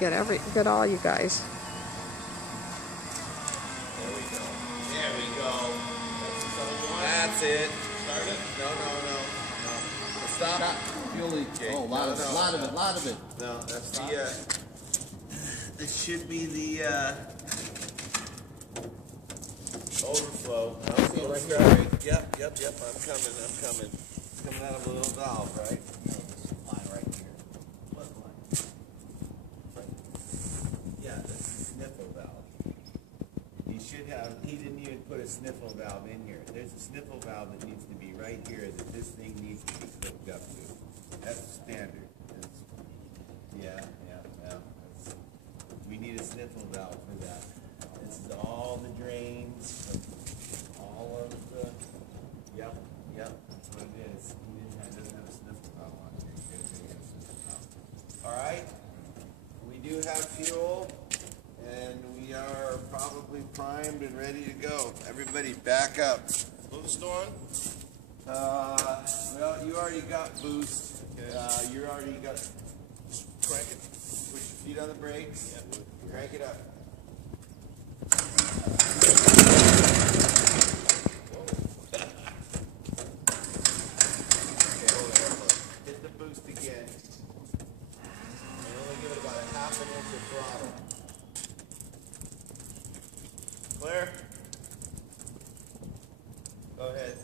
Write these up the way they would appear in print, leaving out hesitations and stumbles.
get all you guys. There we go. There we go. That's it. Start it. No. Stop. Fuel leak. Oh, a lot of it. No, that's the. This should be the overflow. No, right here. Yep. I'm coming. It's coming out of a little valve, right? No, this line right here. What line? Yeah, this is a sniffle valve. You should have. He didn't even put a sniffle valve in here. There's a sniffle valve that needs to be right here that this thing needs to be hooked up to. That's standard. Yeah. We need a sniffle valve for that. This is all the drains from all of the. Yep. That's what it is. Doesn't have a sniffle valve on here. All right. We do have fuel, and we are probably primed and ready to go. Everybody, back up. Boost on. Well, you already got boost. You already got. Just crank it. Put your feet on the brakes. Yep. Crank it up. Okay, hold it. Hit the boost again. And only give it about a half an inch of throttle. Clear? Go ahead.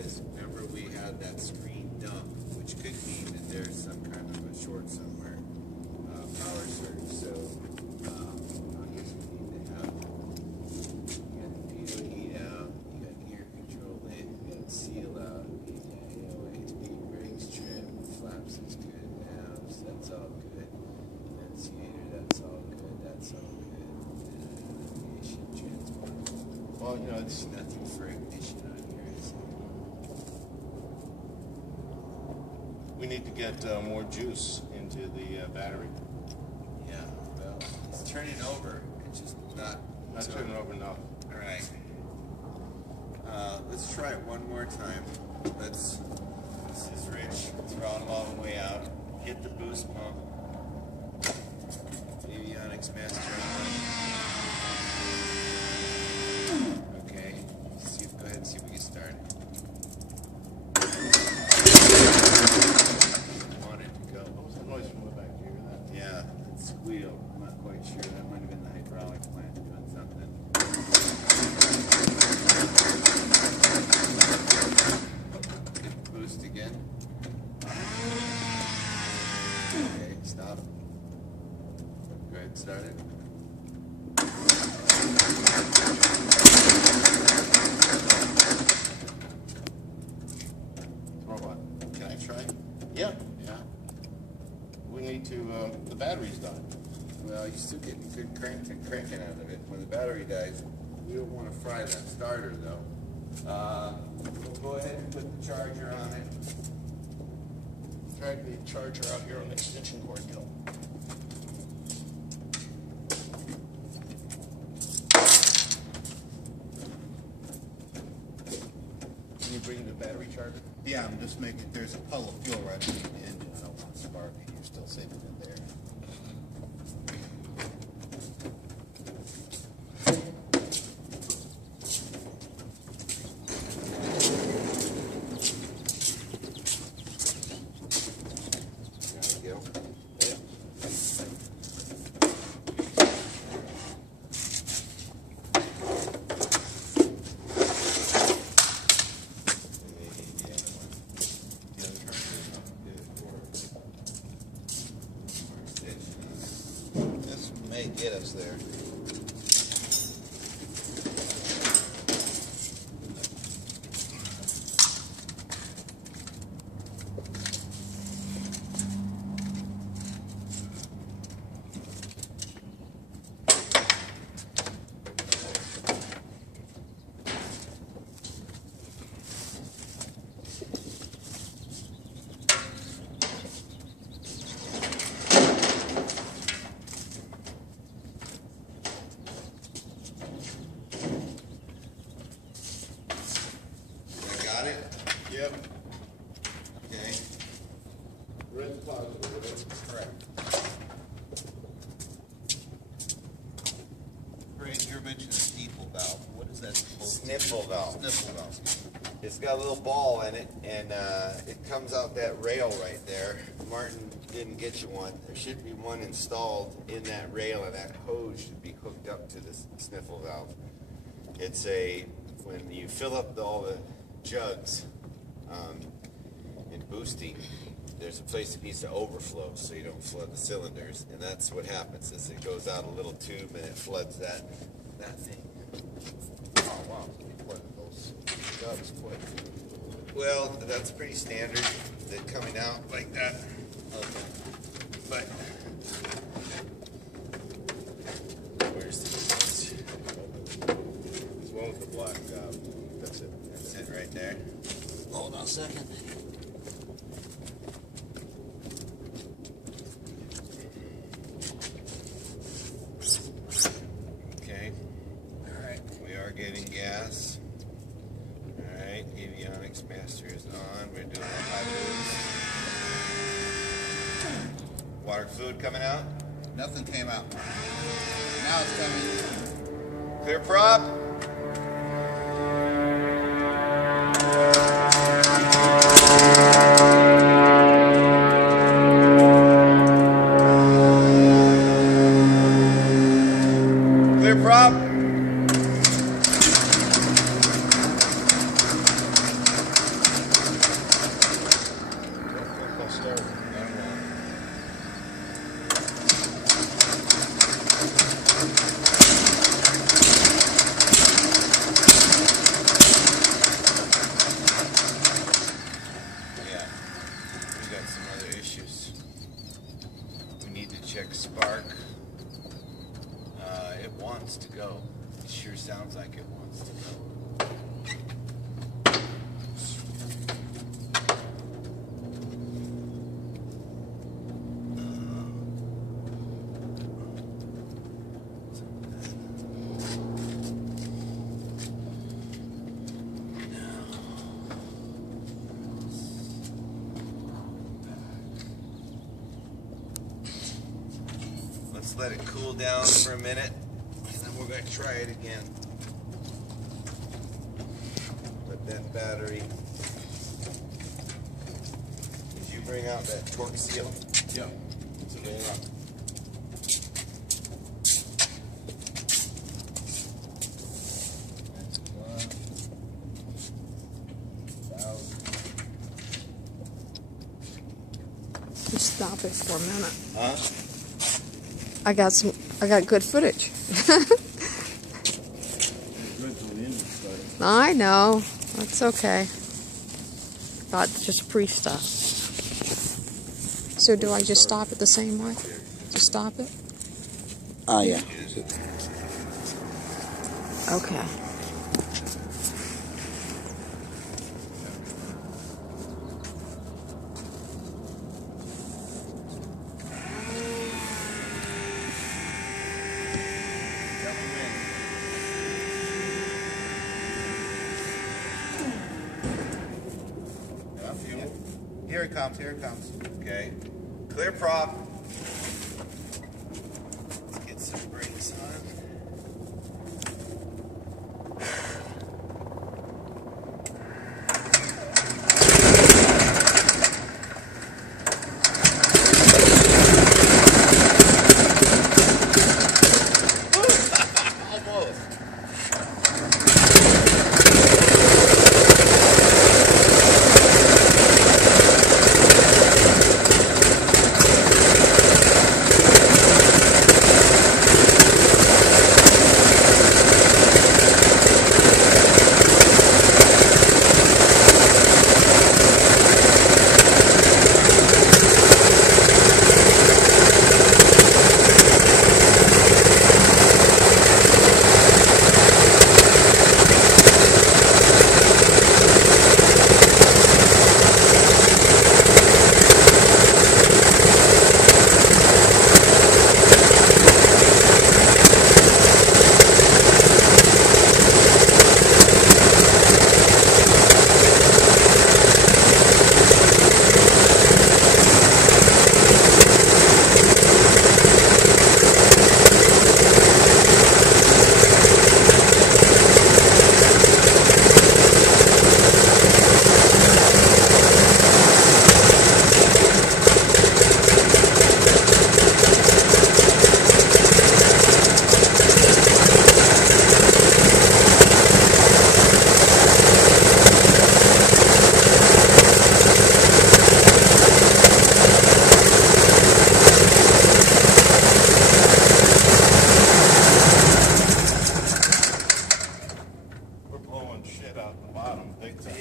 because remember we had that screen dump, which could mean that there's some kind of a short somewhere, power surge. So I guess we need to have, you got the pitot heat out, you got gear control in, you got seal out, AOHP brakes trim, flaps is good, navs, that's all good. Enunciator, that's all good, that's all good. Navigation, transport. Well, you know, it's There's nothing for ignition on here, is there? we need to get more juice into the battery. Yeah, well, it's turning over. It's just not. Not turning over enough. All right. Let's try it one more time. This is Rich. Throttle all the way out. Hit the boost pump. Avionics master on. Okay. See, go ahead and see if we can start it. Want it to go. What was the noise from the back? Do you hear that? Yeah, it squealed. I'm not quite sure. That might have been the hydraulic plant doing something. Hit the boost again. Okay, stop. Go ahead and start it. Robot. Can I try? Yeah. Yeah. We need to, the battery's done. Well, you're still getting good cranking out of it. When the battery dies, we don't want to fry that starter though. We'll go ahead and put the charger on it. Drag the charger out here on the extension cord, Gil. Can you bring the battery charger? Yeah, I'm just making, there's a puddle of fuel right underneath the engine. I don't want to spark it. You're still safe in there. There we go. This may get us there. Got it? Yep. Okay. Red's positive. Correct. Great, you're mentioning a steeple valve. What is that supposed to be? Sniffle valve. Sniffle valve. It's got a little ball in it, and it comes out that rail right there. Martin didn't get you one. There should be one installed in that rail, and that hose should be hooked up to this sniffle valve. It's when you fill up all the jugs in boosting, there's a place that needs to overflow so you don't flood the cylinders, and that's what happens is it goes out a little tube and it floods that thing. Oh, wow. You put those jugs quick. Well, that's pretty standard, that coming out like that. Okay. But where's the hose? There's one with the black, that's it. That's it right there. Hold on a second. Okay. All right. We are getting gas. All right. Avionics master is on. We're doing our high boost. Water fluid coming out. Nothing came out. Now it's coming. Clear prop. Clear prop. let it cool down for a minute, and then we're going to try it again. Let that battery. Did you bring out that torque seal? Yeah. So bring it up. Just stop it for a minute. Huh? I got good footage. Good till the engine started. I know. That's okay. Thought just pre-stop. So do I just stop it the same way? Just stop it? Oh, yeah. Okay. Here it comes, here it comes. Okay. Clear prop. Let's get some brakes on. Almost.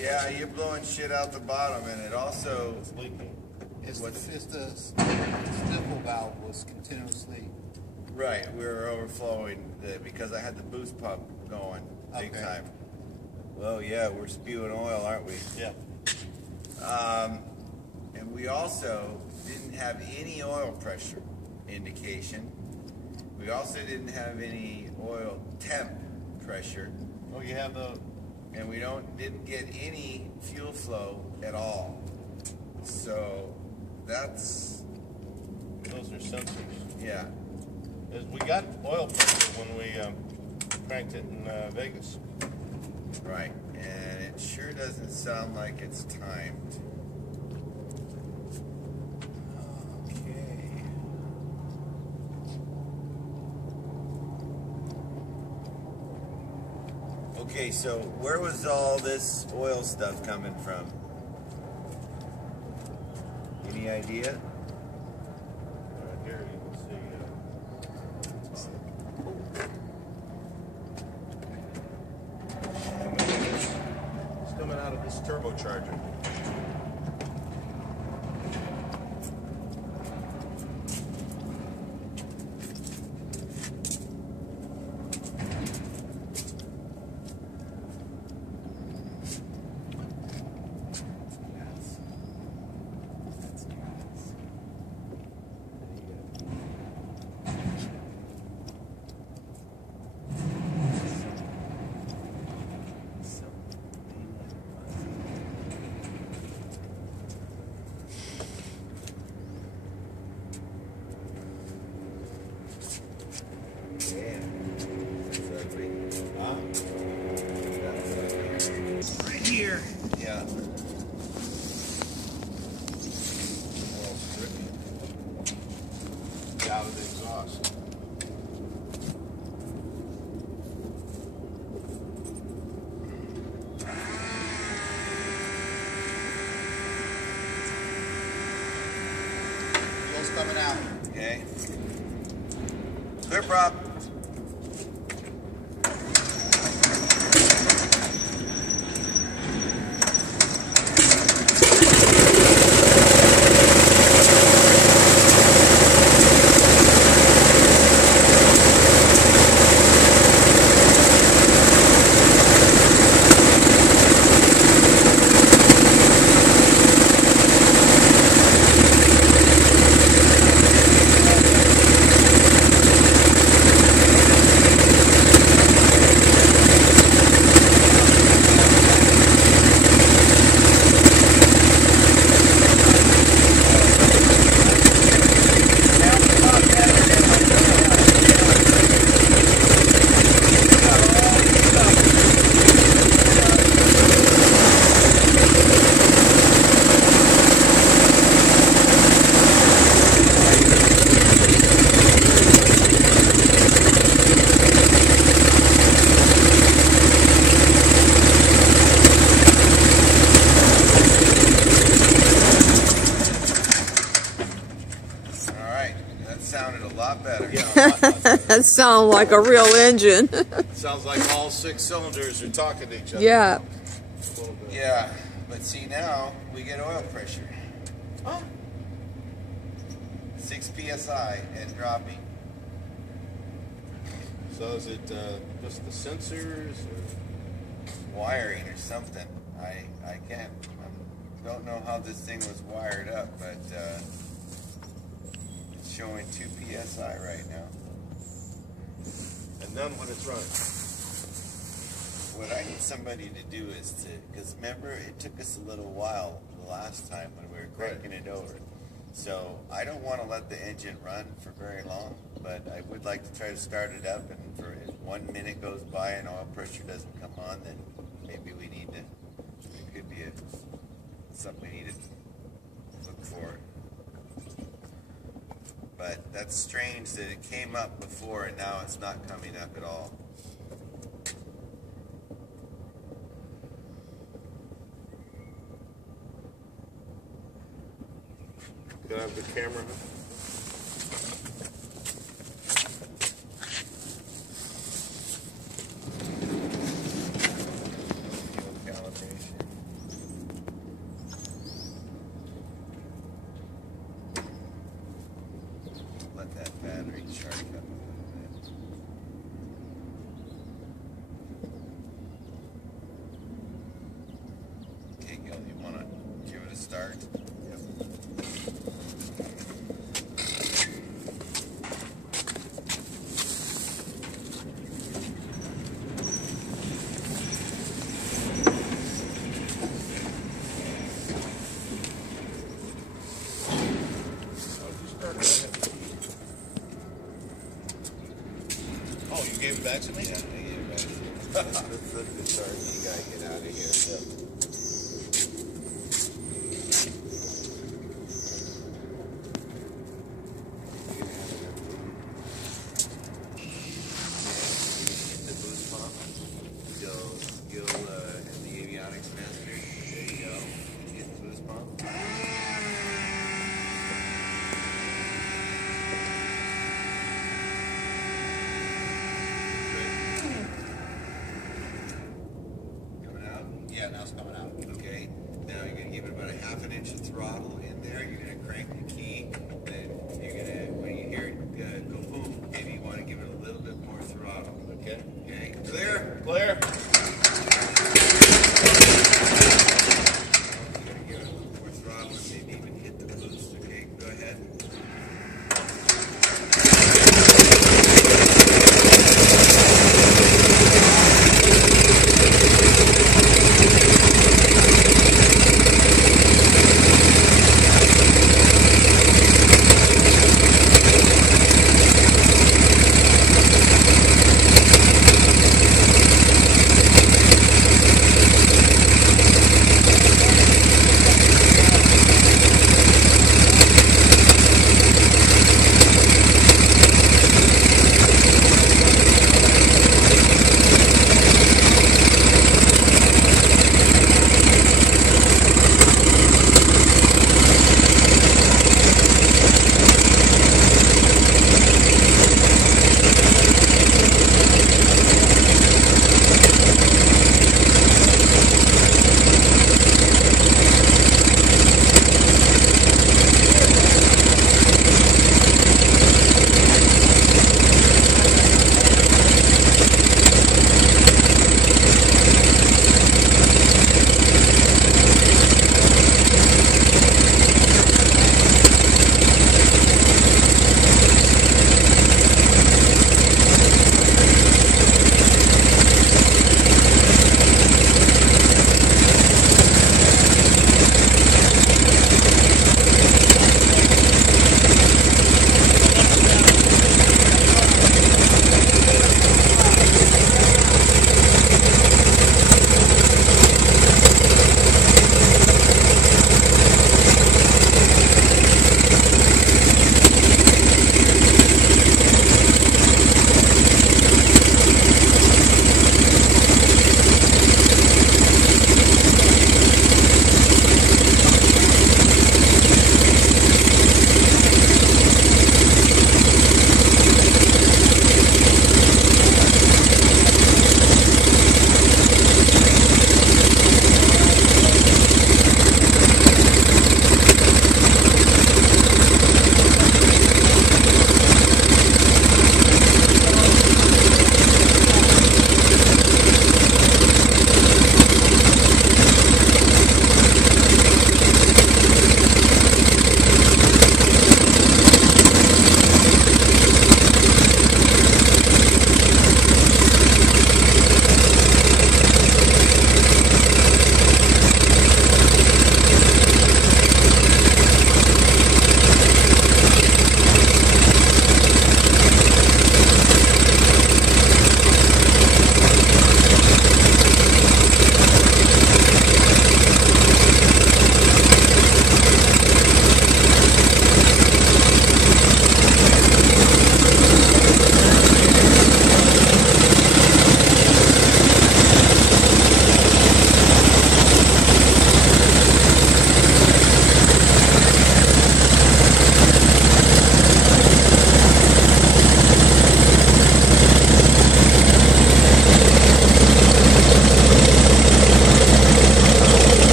Yeah, you're blowing shit out the bottom, and it also It's leaking. It's the sniffle valve was continuously. right. We were overflowing because I had the boost pump going big Okay. time. Well, yeah, we're spewing oil, aren't we? Yeah. And we also didn't have any oil pressure indication. We also didn't have any oil temp pressure, Oh, you have the. and we didn't get any fuel flow at all. So that's Those are sensors. yeah. We got oil pressure when we cranked it in Vegas. Right, and it sure doesn't sound like it's timed. Okay. Okay, so where was all this oil stuff coming from? Any idea? Right here you can see. It's coming out of this turbocharger. Yeah. Oil's dripping. Out of the exhaust. Fuel's coming out. Okay. Clear prop. Sounded a lot better. Yeah, a lot better. That sounds like a real engine. Sounds like all 6 cylinders are talking to each other. Yeah. A little bit. Yeah, but see now we get oil pressure. Oh. 6 psi and dropping. So is it just the sensors or? Wiring or something. I can't. Don't know how this thing was wired up, but it's showing 2 psi right now. And then when it's running. What I need somebody to do is to, because remember it took us a little while the last time when we were cranking it over. So I don't want to let the engine run for very long, but I would like to try to start it up, and for if 1 minute goes by and oil pressure doesn't come on, then maybe we need to, it could be something we need to look for. But that's strange that it came up before and now it's not coming up at all. Can I have the camera? Calibration. Let that battery charge up a little bit. Okay, Gil, you want to give it a start? Oh, you gave it back to me? Yeah, I gave it back to you. Let's flip the start. You gotta get out of here. The boost pump. Gil and the avionics master. There you go. Hit the boost pump. Coming out? Yeah, now it's coming out. Okay. Now you're gonna give it about a ½ inch of throttle in there. You're gonna crank the key. Then you're gonna, when you hear it go boom, maybe you want to give it a little bit more throttle. Okay. Okay. Clear. Clear. You're gonna give it a little more throttle and maybe even hit the boost. Okay. Go ahead.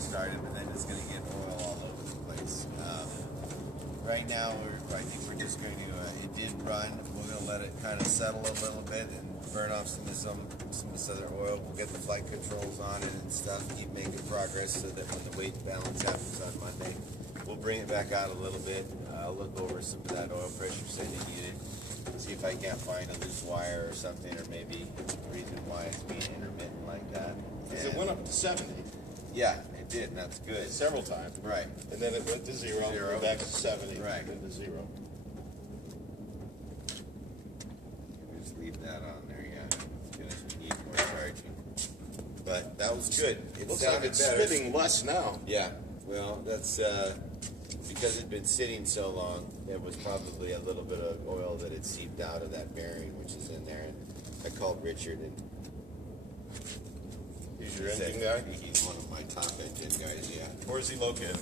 started, but then it's going to get oil all over the place. Right now, I think we're just going to, it did run. We're going to let it kind of settle a little bit and burn off some of this other oil. We'll get the flight controls on it and stuff, keep making progress so that when the weight balance happens on Monday, we'll bring it back out a little bit. I'll look over some of that oil pressure sending unit, see if I can't find a loose wire or something, or maybe the reason why it's being intermittent like that. Because it went up to 70 Yeah, it did, and that's good. several times. Right. And then it went to 0, went back to 70, Right. then to 0. Just leave that on there, yeah. Because we need more charging. But that was good. It Looks like sounded it's better. spitting less now. Yeah, well, that's because it'd been sitting so long. There was probably a little bit of oil that had seeped out of that bearing, which is in there. And I called Richard, and He's your he said engine guy? he's one of my top engine guys. Yeah. Where's he located?